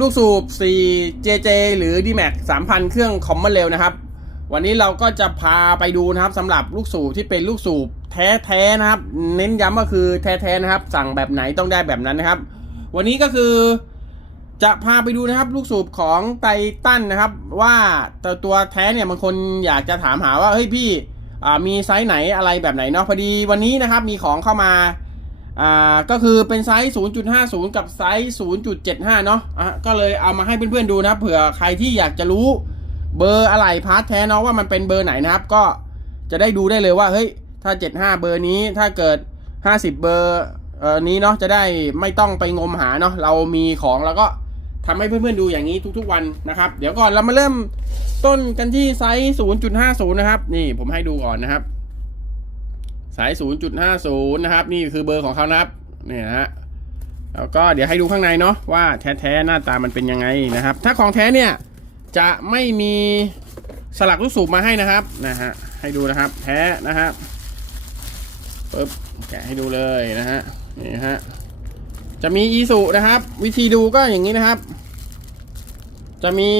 ลูกสูบ 4 JJ หรือ DMAX 3,000 เครื่องคอมมอนเร็วนะครับ วันนี้เราก็จะพาไปดูนะครับสำหรับลูกสูบที่เป็นลูกสูบแท้ๆนะครับ เน้นย้ำก็คือแท้ๆนะครับ สั่งแบบไหนต้องได้แบบนั้นนะครับ วันนี้ก็คือจะพาไปดูนะครับ ลูกสูบของไททันนะครับ ว่าตัวตัวแท้เนี่ยบางคนอยากจะถามหาว่าเฮ้ยพี่มีไซส์ไหนอะไรแบบไหนเนาะพอดีวันนี้นะครับมีของเข้ามา อ่าก็คือเป็นไซส์ 0.50 กับไซส์ 0.75 เนาะอะก็เลยเอามาให้เพื่อนๆดูนะเผื่อใครที่อยากจะรู้เบอร์อะไรพาร์ทแท้เนาะว่ามันเป็นเบอร์ไหนนะครับ ก็จะได้ดูได้เลยว่าเฮ้ยถ้า 75 เบอร์นี้ถ้าเกิด 50 เบอร์เอ่อนี้เนาะจะได้ไม่ต้องไปงมหาเนาะเรามีของแล้วก็ทำให้เพื่อนๆดูอย่างนี้ทุกๆวันนะครับ เดี๋ยวก่อนเรามาเริ่มต้นกันที่ไซส์ 0.50 นะครับ นี่ผมให้ดูก่อนนะครับ สาย 0.50 นะครับ นี่คือเบอร์ของเขานะครับนี่นะฮะแล้วก็เดี๋ยวให้ดูข้างในเนาะว่าแท้ๆหน้าตามันเป็นยังไงนะครับ ถ้าของแท้เนี่ยจะไม่มีสลักลูกสูบมาให้นะครับนะฮะให้ดูนะครับแท้นะครับปึ๊บแกะให้ดูเลยนะฮะนี่ฮะจะมีอีสุนะครับ วิธีดูก็อย่างนี้นะครับ จะมี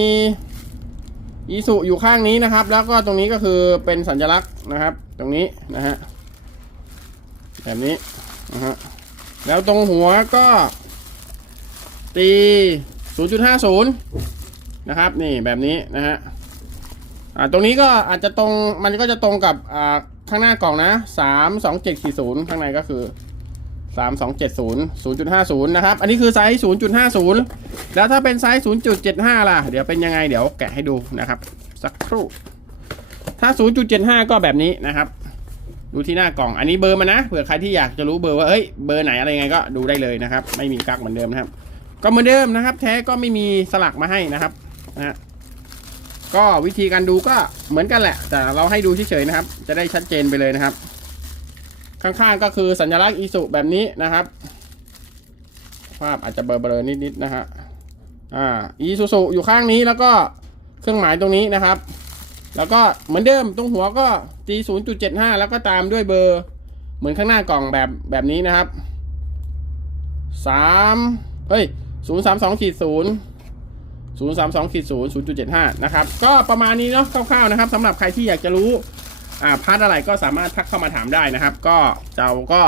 อีสุอยู่ข้างนี้นะครับ แล้วก็ตรงนี้ก็คือเป็นสัญลักษณ์นะครับ ตรงนี้นะฮะ แบบนี้นะฮะแล้วตรงหัวก็ ตี 0.50 นะครับ นี่แบบนี้นะฮะอ่าตรงนี้ก็อาจจะตรงมันก็จะตรงกับอ่าข้างหน้ากล่องนะ 32740 ข้างในก็คือ 3270 0.50 นะครับ อันนี้คือไซส์ 0.50 แล้วถ้าเป็นไซส์ 0.75 ล่ะ เดี๋ยวเป็นยังไงเดี๋ยวแกะให้ดูนะครับ สักครู่ ถ้า 0.75 ก็แบบนี้นะครับ ดูที่หน้ากล่อง อันนี้เบอร์มานะ เผื่อใครที่อยากจะรู้เบอร์ว่าเฮ้ย เบอร์ไหนอะไรไงก็ดูได้เลยนะครับ ไม่มีกักเหมือนเดิมนะครับ ก็เหมือนเดิมนะครับ แท้ก็ไม่มีสลักมาให้นะครับ นะฮะ ก็วิธีการดูก็เหมือนกันแหละ แต่เราให้ดูเฉยๆนะครับ จะได้ชัดเจนไปเลยนะครับ ข้างๆก็คือสัญลักษณ์อีสุแบบนี้นะครับ ภาพอาจจะเบลอๆนิดๆนะฮะ อ่า อีซูซูอยู่ข้างนี้แล้วก็เครื่องหมายตรงนี้นะครับ แล้วก็เหมือนเดิมตรงหัวก็ตี0.75 แล้วก็ตามด้วยเบอร์ เหมือนข้างหน้ากล่องแบบแบบนี้นะครับ 3 เฮ้ย 032ขีด0 032ขีด0 0.75 นะครับ ก็ประมาณนี้เนาะคร่าวๆนะครับสำหรับใครที่อยากจะรู้อ่าพาร์ทอะไรก็สามารถทักเข้ามาถามได้นะครับ ก็เราก็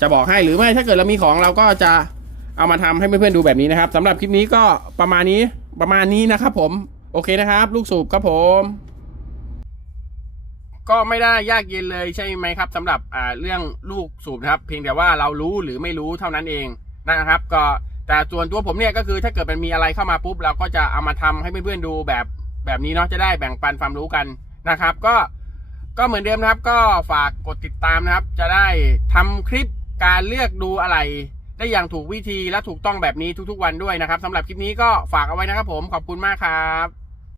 จะบอกให้หรือไม่ถ้าเกิดเรามีของเราก็จะเอามาทำให้เพื่อนๆดูแบบนี้นะครับสำหรับคลิปนี้ก็ประมาณนี้ประมาณนี้นะครับผม โอเคนะครับ ลูกสูบครับผม ก็ไม่ได้ยากเย็นเลยใช่ไหมครับสำหรับอ่าเรื่องลูกสูบนะครับ เพียงแต่ว่าเรารู้หรือไม่รู้เท่านั้นเองนะครับ ก็แต่ส่วนตัวผมเนี่ยก็คือถ้าเกิดมันมีอะไรเข้ามาปุ๊บ เราก็จะเอามาทำให้เพื่อนๆดูแบบแบบนี้เนาะจะได้แบ่งปันความรู้กันนะครับ ก็ก็เหมือนเดิมนะครับ ก็ฝากกดติดตามนะครับ จะได้ทำคลิปการเลือกดูอะไร ได้อย่างถูกวิธีและถูกต้องแบบนี้ทุกๆวันด้วยนะครับสำหรับคลิปนี้ก็ฝากเอาไว้นะครับผมขอบคุณมากครับ